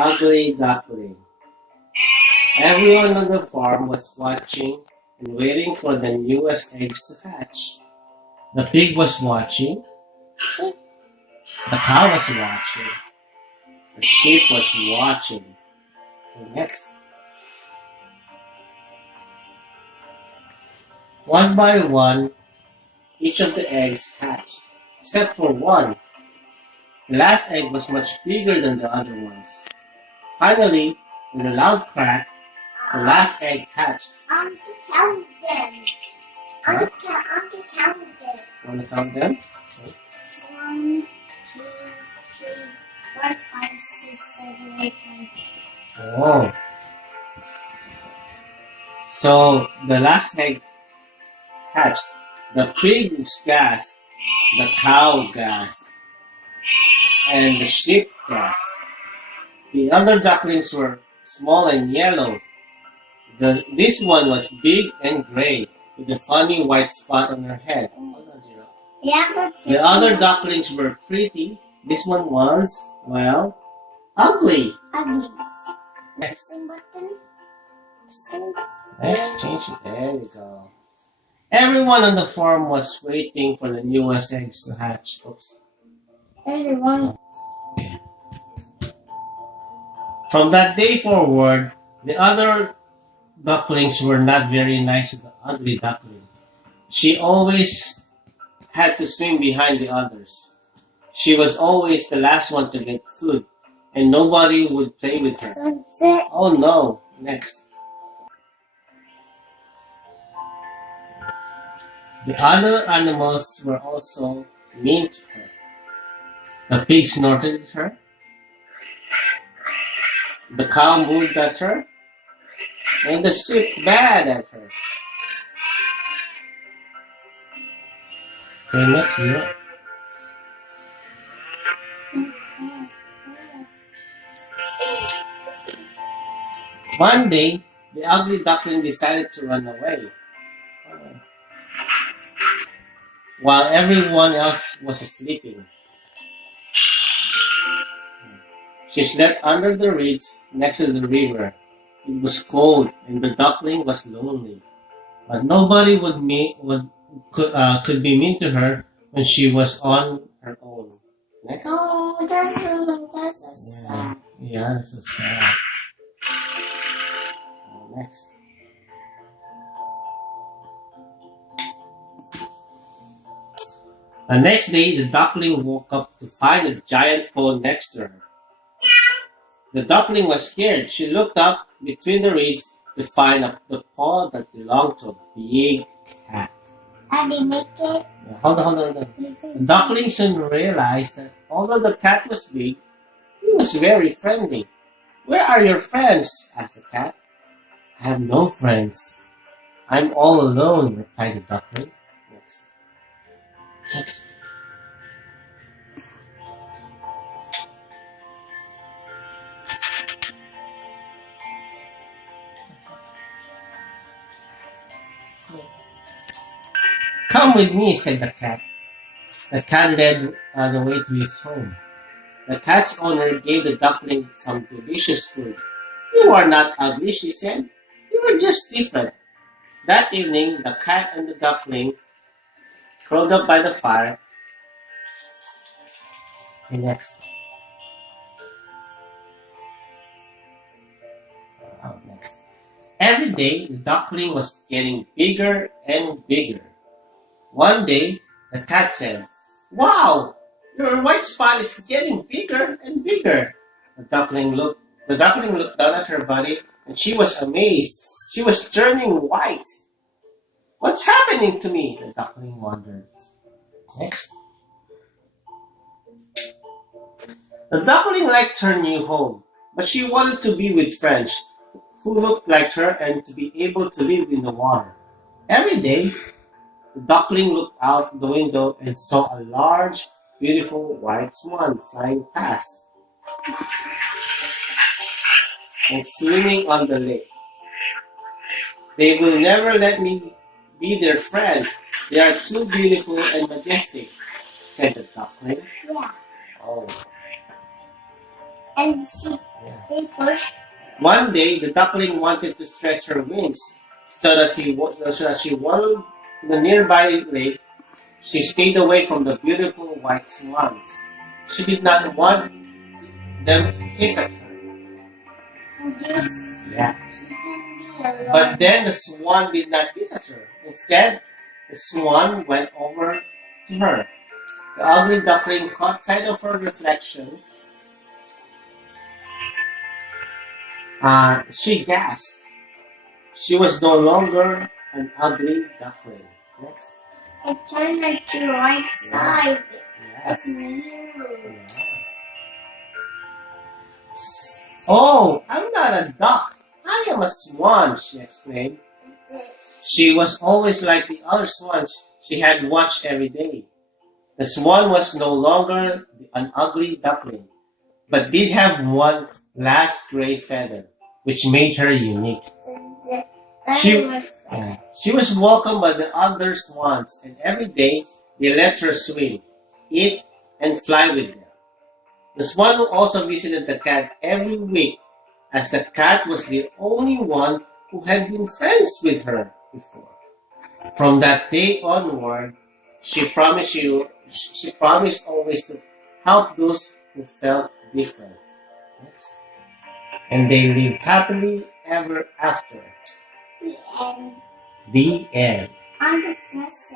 Ugly Duckling. Everyone on the farm was watching and waiting for the newest eggs to hatch. The pig was watching, the cow was watching, the sheep was watching. So next. One by one, each of the eggs hatched, except for one. The last egg was much bigger than the other ones. Finally, with a loud crack, the last egg hatched. I want to count them. I want to count them. Want to count them? 1, 2, 3, 4, 5, 6, 7, 8, 9. Oh. So the last egg hatched. The pig gasped, the cow gasped, and the sheep gasped. The other ducklings were small and yellow. This one was big and gray, with a funny white spot on her head. Hold on, Jiro. Yeah, The other ducklings were pretty. This one was, well, ugly. ugly. Next. Button. Let's change it. There we go. Everyone on the farm was waiting for the newest eggs to hatch. Oops. There's a wrong. From that day forward, the other ducklings were not very nice to the ugly duckling. She always had to swim behind the others. She was always the last one to get food, and nobody would play with her. Sunset. Oh no. Next. The other animals were also mean to her. The pig snorted at her. The cow moved at her. And the sheep bad at her. Okay, next Jiro. One day, the ugly duckling decided to run away. While everyone else was sleeping. She slept under the reeds next to the river. It was cold and the duckling was lonely. But nobody could be mean to her when she was on her own. Next. Oh, that's so sad. Yeah, that's so sad. Next. The next day, the duckling woke up to find a giant paw next to her. The duckling was scared. She looked up between the reeds to find the paw that belonged to a big cat. How they make it? Hold on. The duckling soon realized that although the cat was big, he was very friendly. "Where are your friends?" asked the cat. "I have no friends. I'm all alone," replied the duckling. Next. "Come with me," said the cat. The cat led the way to his home. The cat's owner gave the duckling some delicious food. "You are not ugly," she said. "You are just different." That evening, the cat and the duckling curled up by the fire. Okay, next. Next. Every day, the duckling was getting bigger and bigger. One day, the cat said, "Wow, your white spot is getting bigger and bigger." The duckling looked down at her body, and she was amazed. She was turning white. "What's happening to me?" the duckling wondered. Next. The duckling liked her new home, but she wanted to be with friends who looked like her and to be able to live in the water. Every day, the duckling looked out the window and saw a large, beautiful white swan flying past and swimming on the lake. "They will never let me be their friend. They are too beautiful and majestic," said the duckling. Yeah. Oh. And they pushed. One day, the duckling wanted to stretch her wings so that she waddled to the nearby lake. She stayed away from the beautiful white swans. She did not want them to hiss at her. Yeah. But then the swan did not hiss at her. Instead, the swan went over to her. The ugly duckling caught sight of her reflection. She gasped. She was no longer an ugly duckling. Next. I turned her to the right side. Yeah. It's you. Yeah. Oh, I'm not a duck. I am a swan, she exclaimed. She was always like the other swans she had watched every day. The swan was no longer an ugly duckling, but did have one last gray feather, which made her unique. She was welcomed by the other swans, and every day they let her swim, eat, and fly with them. The swan also visited the cat every week, as the cat was the only one who had been friends with her before. From that day onward, she promised always to help those who felt different. Yes. And they lived happily ever after. The end. The end. I'm the first